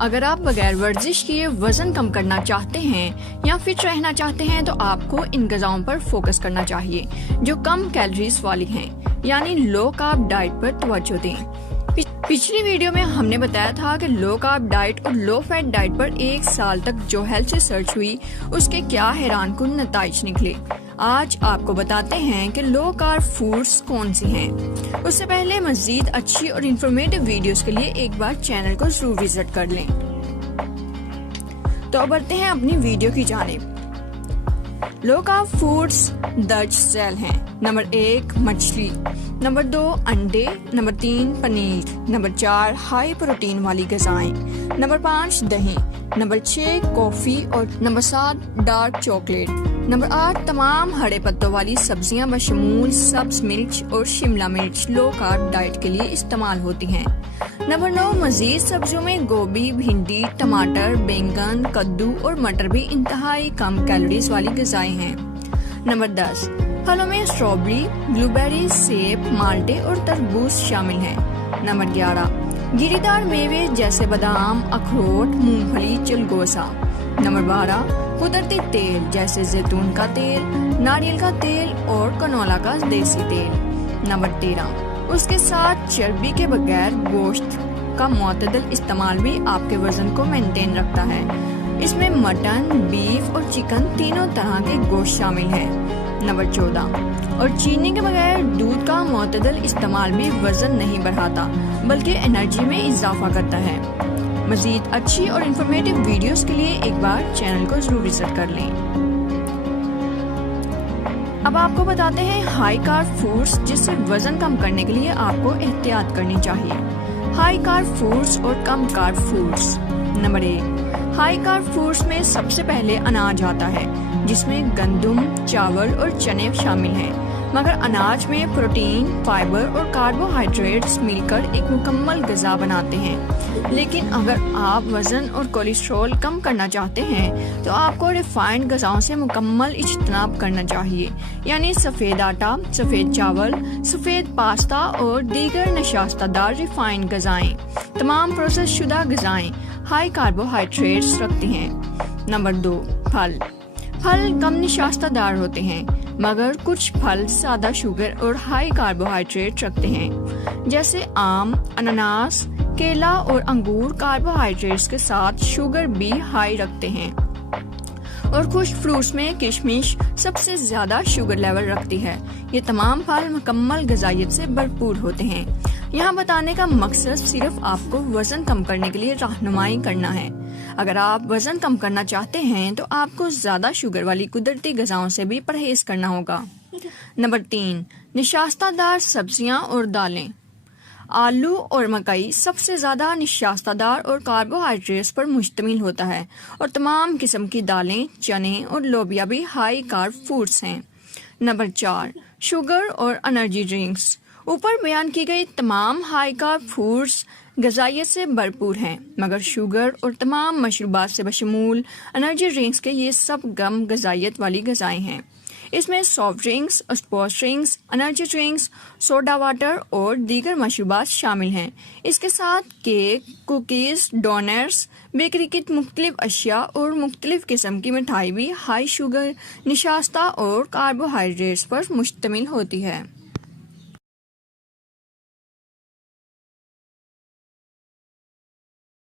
अगर आप बगैर वर्जिश किए वज़न कम करना चाहते हैं या फिट रहना चाहते हैं तो आपको इन गजाओं पर फोकस करना चाहिए, जो कम कैलोरीज वाली हैं, यानी लो कार्ब डाइट पर तवज्जो दें। पिछली वीडियो में हमने बताया था कि लो कार्ब डाइट और लो फैट डाइट पर एक साल तक जो हेल्थ रिसर्च हुई, उसके क्या हैरान कन नतज निकले। आज आपको बताते हैं कि लो कार्ब फूड्स कौन सी हैं। उससे पहले मजीद अच्छी और इन्फॉर्मेटिव वीडियोस के लिए एक बार चैनल को ज़रूर विज़िट कर लें। तो बढ़ते हैं अपनी वीडियो की जानब। लो कार्ब फूड्स दर्ज सेल हैं। नंबर एक, मछली। नंबर दो, अंडे। नंबर तीन, पनीर। नंबर चार हाई प्रोटीन वाली गजाएँ। नंबर पाँच, दही। नंबर छः कॉफ़ी और नंबर सात डार्क चॉकलेट नंबर आठ, तमाम हरे पत्तों वाली सब्ज़ियाँ बशमूल सब्ज मिर्च और शिमला मिर्च लो कार्ब डाइट के लिए इस्तेमाल होती हैं। नंबर नौ, मजीद सब्जियों में गोभी, भिंडी, टमाटर, बैंगन, कद्दू और मटर भी इंतहाई कम कैलोरीज वाली गजाएँ हैं। नंबर दस, फलों में स्ट्रॉबेरी, ब्लूबेरी, सेब, माल्टे और तरबूज शामिल हैं। नंबर ग्यारह, गिरीदार मेवे जैसे बादाम, अखरोट, मूंगफली, चिलगोसा। नंबर बारह, कुदरती तेल जैसे जैतून का तेल, नारियल का तेल और कनोला का देसी तेल। नंबर तेरह, उसके साथ चर्बी के बगैर गोश्त का मतदल इस्तेमाल भी आपके वज़न को मेंटेन रखता है। इसमें मटन, बीफ और चिकन तीनों तरह के गोश्त शामिल है। नंबर चौदह, और चीनी के बगैर दूध का मतदल इस्तेमाल भी वज़न नहीं बढ़ाता, बल्कि एनर्जी में इजाफा करता है। मजीद अच्छी और इन्फॉर्मेटिव वीडियोस के लिए एक बार चैनल को ज़रूर विज़िट कर लें। अब आपको बताते हैं हाई कार्ब फूड्स जिससे वज़न कम करने के लिए आपको एहतियात करनी चाहिए। हाई कार्ब फूड्स और कम कार्ब फूड्स नंबर एक हाई कार्ब फूड्स में सबसे पहले अनाज आता है, जिसमें गंदम, चावल और चने शामिल हैं। मगर अनाज में प्रोटीन, फाइबर और कार्बोहाइड्रेट्स मिलकर एक मुकम्मल गजा बनाते हैं। लेकिन अगर आप वज़न और कोलेस्ट्रॉल कम करना चाहते हैं तो आपको रिफाइंड गजाओं से मुकम्मल इजतनाब करना चाहिए। यानी सफ़ेद आटा, सफ़ेद चावल, सफ़ेद पास्ता और दीगर नशास्तादार रिफाइंड गजाएँ। तमाम प्रोसेस शुदा गजाएँ हाई कार्बोहाइड्रेट्स रखती हैं। नंबर दो, फल। फल कम निशास्तादार होते हैं। मगर कुछ फल, सादा शुगर और हाई कार्बोहाइड्रेट रखते हैं। जैसे आम, अनानास, केला और अंगूर कार्बोहाइड्रेट्स के साथ शुगर भी हाई रखते हैं। और खुश फ्रूट्स में किशमिश सबसे ज़्यादा शुगर लेवल रखती है। ये तमाम फल मुकम्मल गजाइत से भरपूर होते हैं। यहाँ बताने का मकसद सिर्फ़ आपको वज़न कम करने के लिए रहनुमाई करना है। अगर आप वज़न कम करना चाहते हैं तो आपको ज़्यादा शुगर वाली कुदरती गजाओं से भी परहेज करना होगा। नंबर तीन, निशास्तादार सब्ज़ियाँ और दालें। आलू और मकई सबसे ज़्यादा निशास्तादार और कार्बोहाइड्रेट्स पर मुश्तमिल होता है, और तमाम किस्म की दालें, चने और लोबिया भी हाई कार्ब फूड्स हैं। नंबर चार, शुगर और एनर्जी ड्रिंक्स ऊपर बयान की गई तमाम कार्ब फूड्स गजाइत से भरपूर हैं, मगर शुगर और तमाम मशरूबात से बशमूल एनर्जी ड्रिंक्स के ये सब गम गजाइत वाली गजाएँ हैं। इसमें soft drinks sports drinks, energy drinks, soda water और दीगर मशरूबात शामिल हैं। इसके साथ केक, कुकीज़, डोनर्स, बेकरी की मुख्तलिफ़ अशिया और मुख्तलिफ़ किस्म की मिठाई भी हाई शुगर, निशास्ता और कार्बोहाइड्रेट्स पर मुश्तमिल होती है।